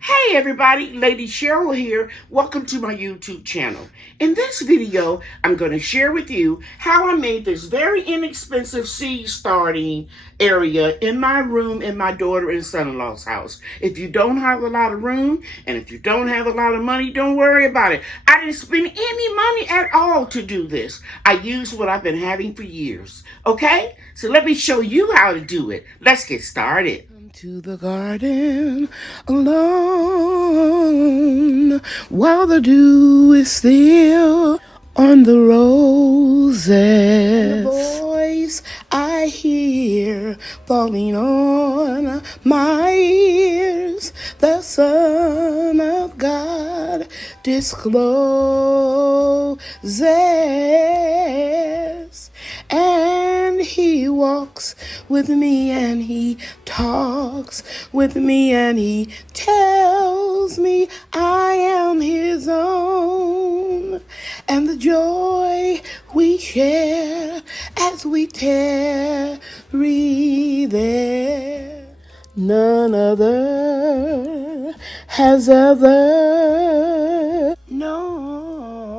Hey everybody, Lady Cheryl here. Welcome to my YouTube channel. In this video, I'm going to share with you how I made this very inexpensive seed starting area in my room in my daughter and son-in-law's house. If you don't have a lot of room and if you don't have a lot of money, don't worry about it. I didn't spend any money at all to do this. I used what I've been having for years. Okay? So let me show you how to do it. Let's get started. To the garden alone while the dew is still on the roses. The voice I hear falling on my ears, the Son of God discloses. And he walks with me and he talks with me and he tells me I am his own. And the joy we share as we tarry there, none other has ever known.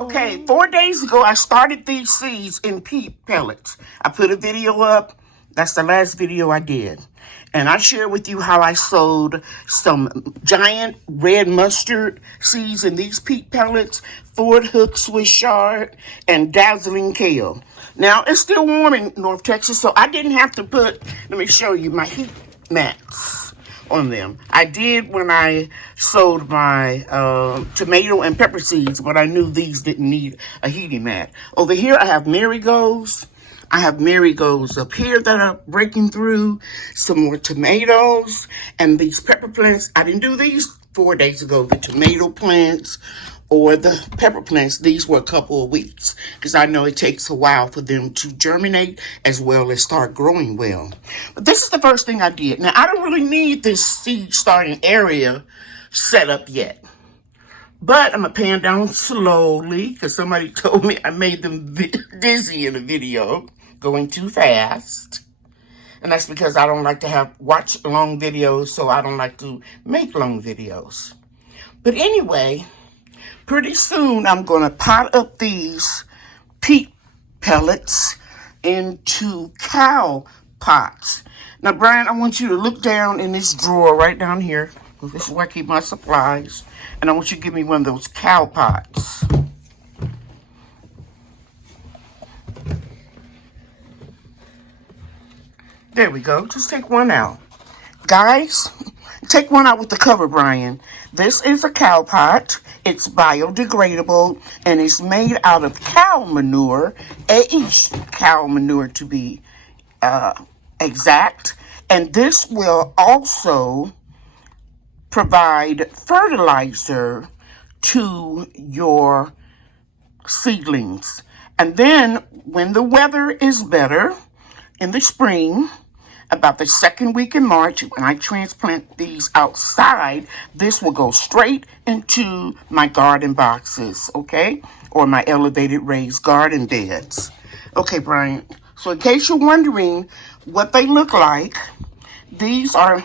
Okay, 4 days ago, I started these seeds in pea pellets. I put a video up. That's the last video I did. And I shared with you how I sowed some giant red mustard seeds in these peat pellets, Ford Hook Swiss Chard, and dazzling kale. Now, it's still warm in North Texas, so I didn't have to put, let me show you my heat mats on them. I did when I sowed my tomato and pepper seeds, but I knew these didn't need a heating mat. Over here, I have marigolds. I have marigolds up here that are breaking through, some more tomatoes, and these pepper plants. I didn't do these 4 days ago, the tomato plants or the pepper plants. These were a couple of weeks because I know it takes a while for them to germinate as well as start growing well. But this is the first thing I did. Now, I don't really need this seed starting area set up yet. But I'm going to pan down slowly because somebody told me I made them dizzy in a video, going too fast. And that's because I don't like to watch long videos, so I don't like to make long videos. But anyway, pretty soon I'm going to pot up these peat pellets into cow pots. Now, Brian, I want you to look down in this drawer right down here. This is where I keep my supplies. And I want you to give me one of those cow pots. There we go. Just take one out. Guys, take one out with the cover, Brian. This is a cow pot. It's biodegradable, and it's made out of cow manure, aged cow manure to be exact. And this will also provide fertilizer to your seedlings. And then when the weather is better in the spring, about the second week in March, when I transplant these outside, this will go straight into my garden boxes, okay? Or my elevated raised garden beds. Okay, Brian. So in case you're wondering what they look like, these are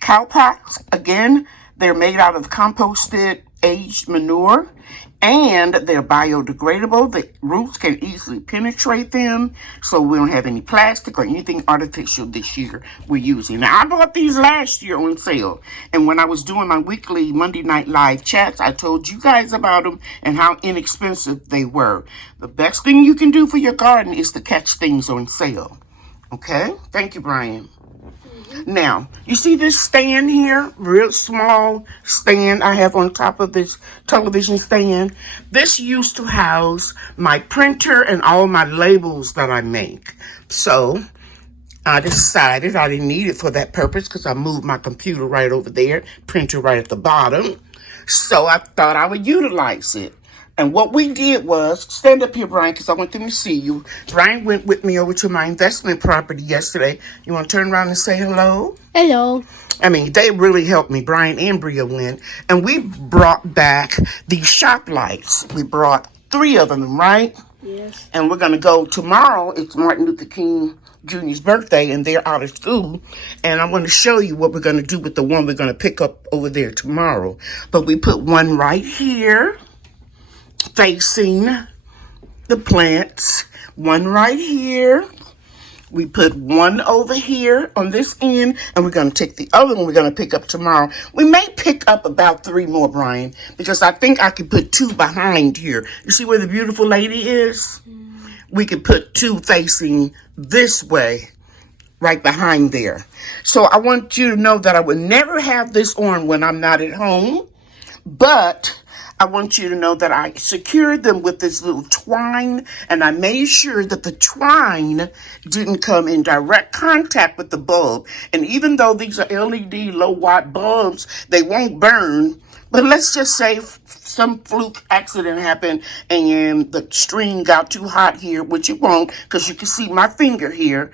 cow pots. Again, they're made out of composted aged manure, and they're biodegradable. The roots can easily penetrate them, so we don't have any plastic or anything artificial this year we're using. Now, I bought these last year on sale, and when I was doing my weekly Monday Night Live chats, I told you guys about them and how inexpensive they were. The best thing you can do for your garden is to catch things on sale. Okay? Thank you, Brian. Now, you see this stand here? Real small stand I have on top of this television stand. This used to house my printer and all my labels that I make. So, I decided I didn't need it for that purpose because I moved my computer right over there, printer right at the bottom. So, I thought I would utilize it. And what we did was, stand up here, Brian, because I want them to see you. Brian went with me over to my investment property yesterday. You want to turn around and say hello? Hello. I mean, they really helped me. Brian and Bria went. And we brought back these shop lights. We brought 3 of them, right? Yes. And we're going to go tomorrow. It's Martin Luther King Junior's birthday, and they're out of school. And I want to show you what we're going to do with the one we're going to pick up over there tomorrow. But we put one right here, facing the plants. One right here. We put one over here on this end, and we're going to take the other one we're going to pick up tomorrow. We may pick up about 3 more, Brian, because I think I could put 2 behind here. You see where the beautiful lady is? We could put 2 facing this way, right behind there. So I want you to know that I would never have this on when I'm not at home, but I want you to know that I secured them with this little twine, and I made sure that the twine didn't come in direct contact with the bulb. And even though these are LED low-watt bulbs, they won't burn. But let's just say some fluke accident happened and the string got too hot here, which it won't, because you can see my finger here.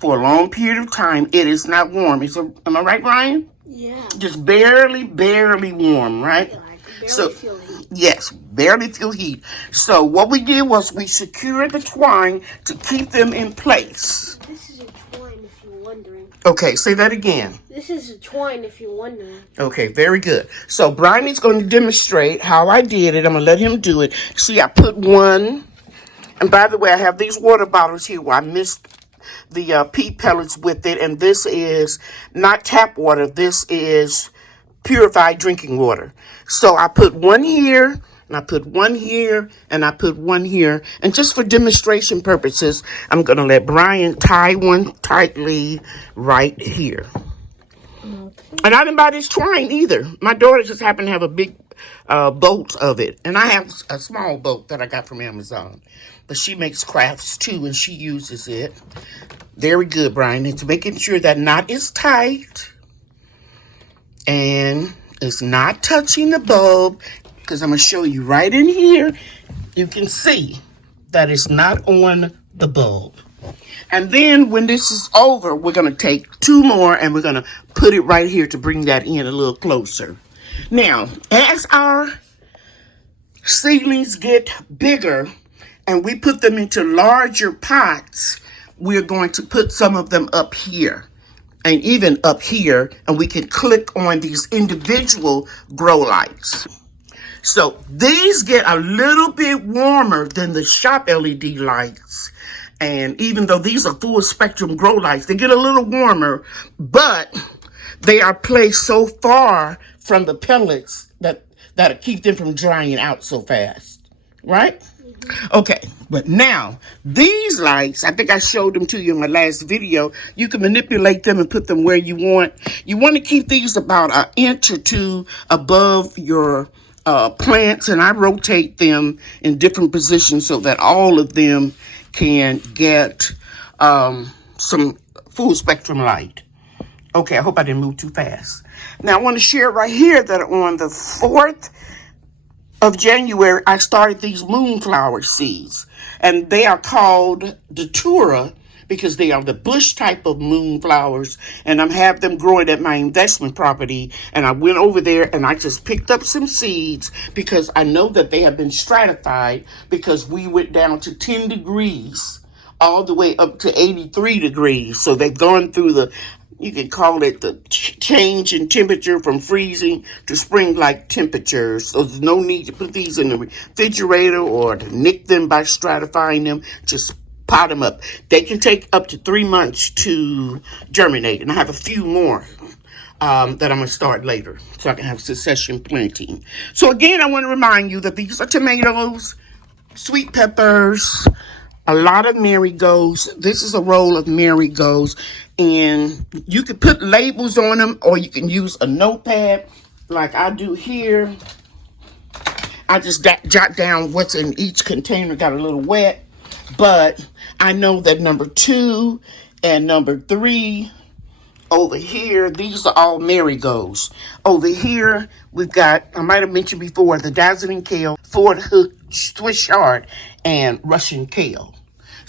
For a long period of time, it is not warm. Am I right, Brian? Yeah. Just barely warm, right? Barely feel heat. Yes, barely feel heat. So what we did was we secured the twine to keep them in place. This is a twine, if you're wondering. Okay, say that again. This is a twine, if you're wondering. Okay, very good. So Brian is going to demonstrate how I did it. I'm going to let him do it. See, I put one. And by the way, I have these water bottles here where I mixed the peat pellets with it. And this is not tap water. This is purified drinking water. So I put one here, and I put one here, and I put one here. And just for demonstration purposes, I'm going to let Brian tie one tightly right here. Okay. And I didn't buy this twine either. My daughter just happened to have a big bolt of it. And I have a small bolt that I got from Amazon. But she makes crafts too, and she uses it. Very good, Brian. It's making sure that knot is tight. And it's not touching the bulb, because I'm going to show you right in here. You can see that it's not on the bulb. And then when this is over, we're going to take 2 more and we're going to put it right here to bring that in a little closer. Now, as our seedlings get bigger and we put them into larger pots, we're going to put some of them up here. And even up here, and we can click on these individual grow lights. So these get a little bit warmer than the shop LED lights. And even though these are full spectrum grow lights, they get a little warmer, but they are placed so far from the pellets that'll keep them from drying out so fast, right? Okay, but now, these lights, I think I showed them to you in my last video. You can manipulate them and put them where you want. You want to keep these about 1 inch or 2 above your plants, and I rotate them in different positions so that all of them can get some full spectrum light. Okay, I hope I didn't move too fast. Now, I want to share right here that on the 4th of January, I started these Moonflower seeds, and they are called Datura because they are the bush type of moonflowers, and I'm have them growing at my investment property. And I went over there and I just picked up some seeds because I know that they have been stratified because we went down to 10 degrees all the way up to 83 degrees. So they've gone through the, you can call it the change in temperature from freezing to spring-like temperatures. So there's no need to put these in the refrigerator or to nick them by stratifying them. Just pot them up. They can take up to 3 months to germinate. And I have a few more that I'm going to start later so I can have succession planting. So again, I want to remind you that these are tomatoes, sweet peppers, a lot of marigolds. This is a roll of marigolds, and you can put labels on them, or you can use a notepad like I do here. I just jot down what's in each container. Got a little wet, but I know that number 2 and number 3 over here, these are all marigolds. Over here, we've got, I might have mentioned before, the dazzling kale, Ford Hook, Swiss chard, and Russian kale.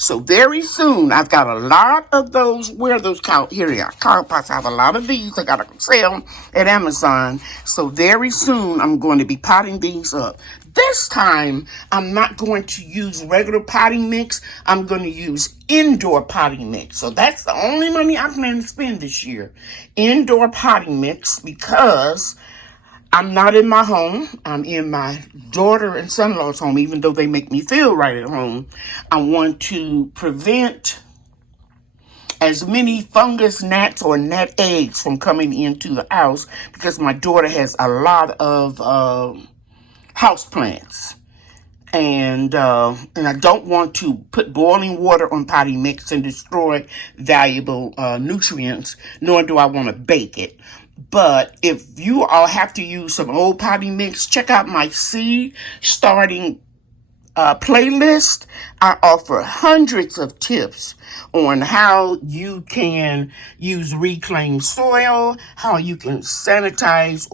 So very soon, I've got a lot of those. Where are those here they are. Cow pots. I have a lot of these. I got to sell at Amazon. So very soon, I'm going to be potting these up. This time, I'm not going to use regular potting mix. I'm going to use indoor potting mix. So that's the only money I plan to spend this year. Indoor potting mix, because I'm not in my home. I'm in my daughter and son-in-law's home, even though they make me feel right at home. I want to prevent as many fungus gnats or gnat eggs from coming into the house, because my daughter has a lot of house plants. And I don't want to put boiling water on potting mix and destroy valuable nutrients, nor do I want to bake it. But if you all have to use some old potting mix, check out my seed starting playlist. I offer hundreds of tips on how you can use reclaimed soil, how you can sanitize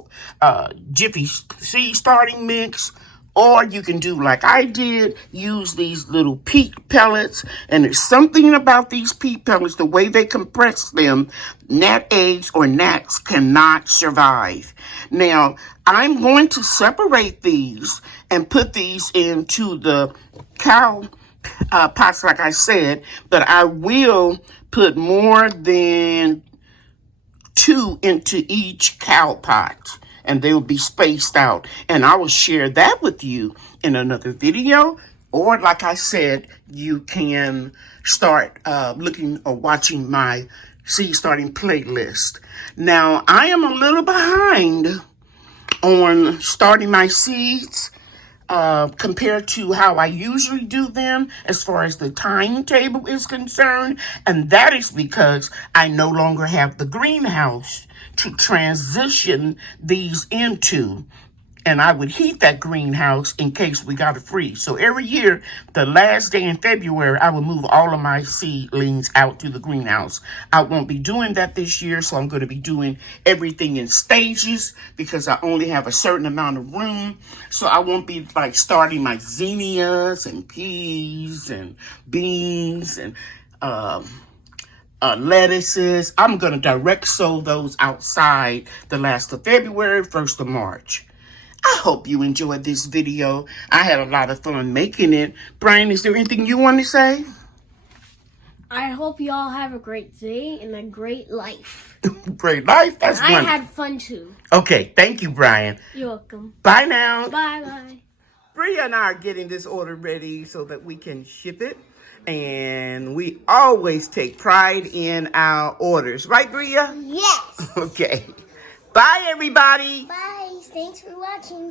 Jiffy seed starting mix, or you can do like I did, use these little peat pellets. And there's something about these peat pellets, the way they compress them, gnat eggs or gnats cannot survive. Now, I'm going to separate these and put these into the cow pots, like I said, but I will put more than 2 into each cow pot, and they will be spaced out. And I will share that with you in another video. Or like I said, you can start looking or watching my seed starting playlist. Now, I am a little behind on starting my seeds compared to how I usually do them as far as the timetable is concerned. And that is because I no longer have the greenhouse to transition these into. And I would heat that greenhouse in case we got a freeze. So every year, the last day in February, I will move all of my seedlings out to the greenhouse. I won't be doing that this year, so I'm going to be doing everything in stages because I only have a certain amount of room. So I won't be like starting my zinnias and peas and beans and lettuces. I'm going to direct sow those outside the last of February, 1st of March. I hope you enjoyed this video. I had a lot of fun making it. Brian, is there anything you want to say? I hope you all have a great day and a great life. Great life? That's I wonderful. had fun too. Okay, thank you, Brian. You're welcome. Bye now. Bye-bye. Bria and I are getting this order ready so that we can ship it. And we always take pride in our orders. Right, Bria? Yes. Okay. Bye, everybody. Bye. Thanks for watching.